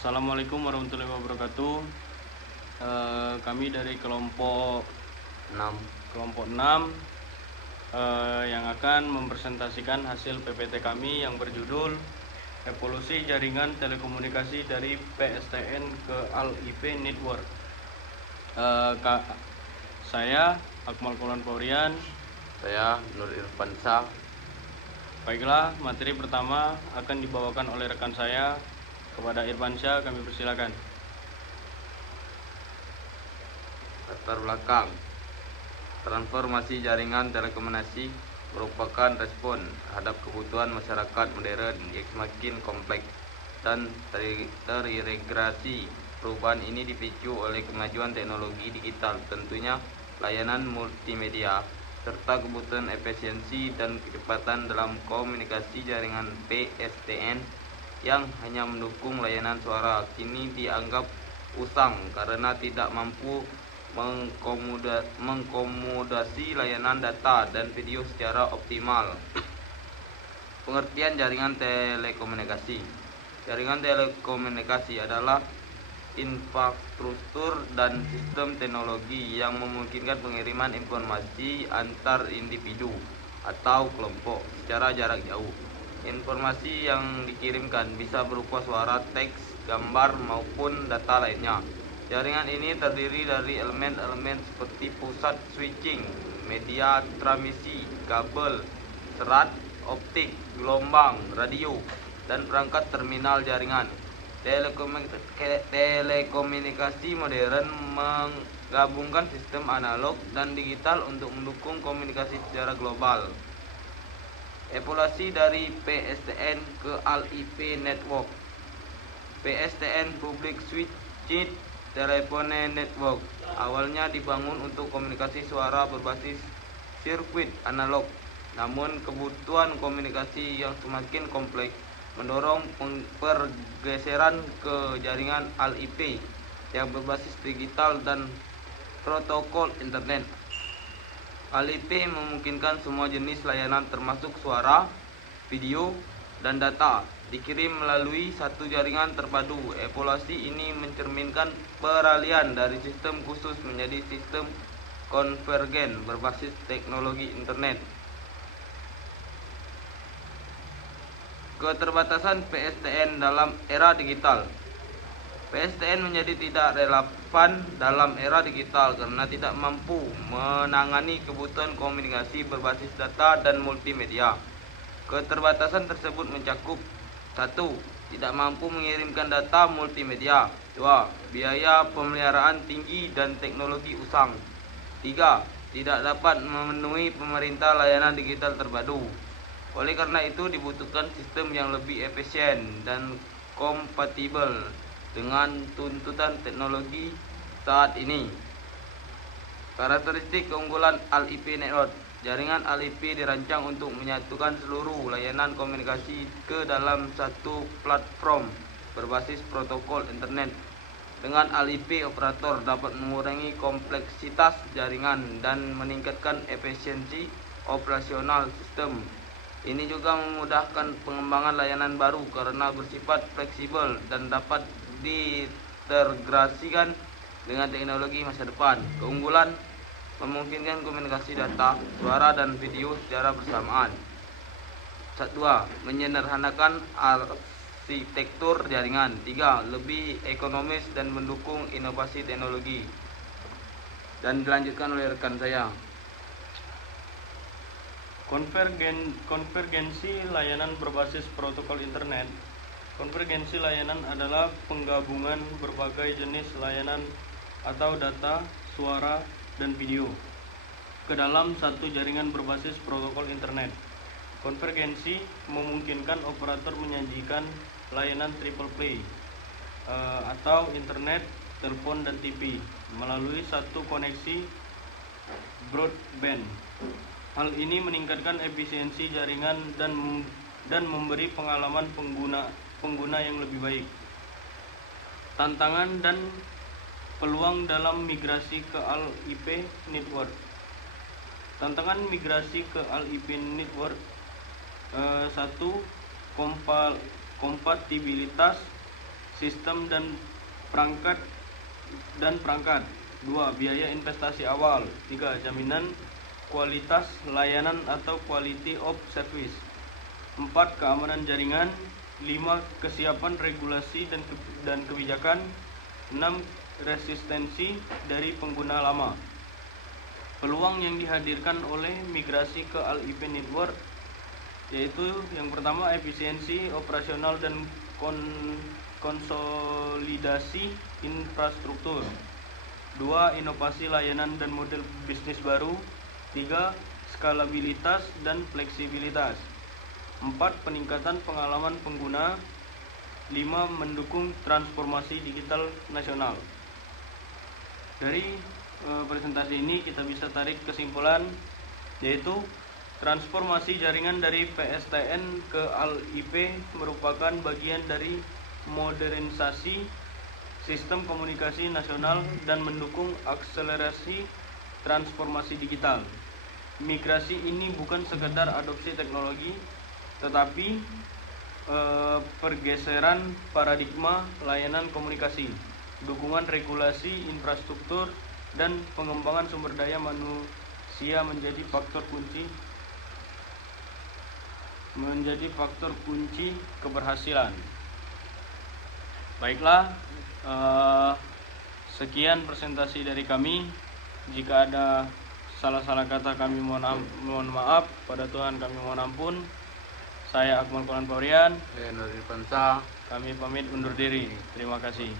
Assalamualaikum warahmatullahi wabarakatuh. Kami dari kelompok 6 yang akan mempresentasikan hasil PPT kami yang berjudul Evolusi Jaringan Telekomunikasi dari PSTN ke AL-IP Network. Saya Akmal Kulan Faurian. Saya Nur Irfansyah. Baiklah, materi pertama akan dibawakan oleh rekan saya. Kepada Irfansyah, kami persilakan. Latar belakang transformasi jaringan telekomunikasi merupakan respon terhadap kebutuhan masyarakat modern yang semakin kompleks dan terintegrasi. Perubahan ini dipicu oleh kemajuan teknologi digital, tentunya layanan multimedia, serta kebutuhan efisiensi dan kecepatan dalam komunikasi. Jaringan PSTN yang hanya mendukung layanan suara kini dianggap usang karena tidak mampu mengkomodasi layanan data dan video secara optimal. Pengertian jaringan telekomunikasi. Jaringan telekomunikasi adalah infrastruktur dan sistem teknologi yang memungkinkan pengiriman informasi antar individu atau kelompok secara jarak jauh. Informasi yang dikirimkan bisa berupa suara, teks, gambar, maupun data lainnya. Jaringan ini terdiri dari elemen-elemen seperti pusat switching, media transmisi, kabel, serat optik, gelombang, radio, dan perangkat terminal jaringan. Telekomunikasi modern menggabungkan sistem analog dan digital untuk mendukung komunikasi secara global. Evolusi dari PSTN ke AL-IP Network. PSTN Public Switched Telephone Network awalnya dibangun untuk komunikasi suara berbasis sirkuit analog. Namun kebutuhan komunikasi yang semakin kompleks mendorong pergeseran ke jaringan AL-IP yang berbasis digital dan protokol internet. AL-IP memungkinkan semua jenis layanan termasuk suara, video, dan data dikirim melalui satu jaringan terpadu. Evolusi ini mencerminkan peralihan dari sistem khusus menjadi sistem konvergen berbasis teknologi internet. Keterbatasan PSTN dalam era digital. PSTN menjadi tidak relevan dalam era digital karena tidak mampu menangani kebutuhan komunikasi berbasis data dan multimedia. Keterbatasan tersebut mencakup 1. Tidak mampu mengirimkan data multimedia. 2. Biaya pemeliharaan tinggi dan teknologi usang. 3. Tidak dapat memenuhi pemerintah layanan digital terpadu. Oleh karena itu dibutuhkan sistem yang lebih efisien dan kompatibel dengan tuntutan teknologi saat ini. Karakteristik keunggulan AL-IP Network. Jaringan AL-IP dirancang untuk menyatukan seluruh layanan komunikasi ke dalam satu platform berbasis protokol internet. Dengan AL-IP, operator dapat mengurangi kompleksitas jaringan dan meningkatkan efisiensi operasional sistem. Ini juga memudahkan pengembangan layanan baru karena bersifat fleksibel dan dapat diintegrasikan dengan teknologi masa depan. Keunggulan memungkinkan komunikasi data, suara, dan video secara bersamaan. 2. Menyederhanakan arsitektur jaringan. 3. Lebih ekonomis dan mendukung inovasi teknologi. Dan dilanjutkan oleh rekan saya. Konvergensi layanan berbasis protokol internet. Konvergensi layanan adalah penggabungan berbagai jenis layanan atau data, suara, dan video ke dalam satu jaringan berbasis protokol internet. Konvergensi memungkinkan operator menyajikan layanan triple play atau internet, telepon, dan TV melalui satu koneksi broadband. Hal ini meningkatkan efisiensi jaringan dan memberi pengalaman pengguna yang lebih baik. Tantangan dan peluang dalam migrasi ke AL-IP Network. Tantangan migrasi ke AL-IP Network. 1. Kompatibilitas sistem dan perangkat. 2. Biaya investasi awal. 3. Jaminan kualitas layanan atau quality of service. 4. Keamanan jaringan. 5. Kesiapan regulasi dan kebijakan. 6. Resistensi dari pengguna lama. Peluang yang dihadirkan oleh migrasi ke All-IP Network yaitu yang pertama efisiensi operasional dan konsolidasi infrastruktur. 2. Inovasi layanan dan model bisnis baru. 3. Skalabilitas dan fleksibilitas. 4. Peningkatan pengalaman pengguna. 5. Mendukung transformasi digital nasional. Dari presentasi ini kita bisa tarik kesimpulan yaitu transformasi jaringan dari PSTN ke All-IP merupakan bagian dari modernisasi sistem komunikasi nasional dan mendukung akselerasi transformasi digital. Migrasi ini bukan sekedar adopsi teknologi, tetapi pergeseran paradigma layanan komunikasi, dukungan regulasi infrastruktur, dan pengembangan sumber daya manusia menjadi faktor kunci keberhasilan. Baiklah, sekian presentasi dari kami. Jika ada salah-salah kata kami mohon maaf, pada Tuhan kami mohon ampun. Saya Akmal Kolan Paurian. Nurdin Pansa. Kami pamit undur diri. Terima kasih.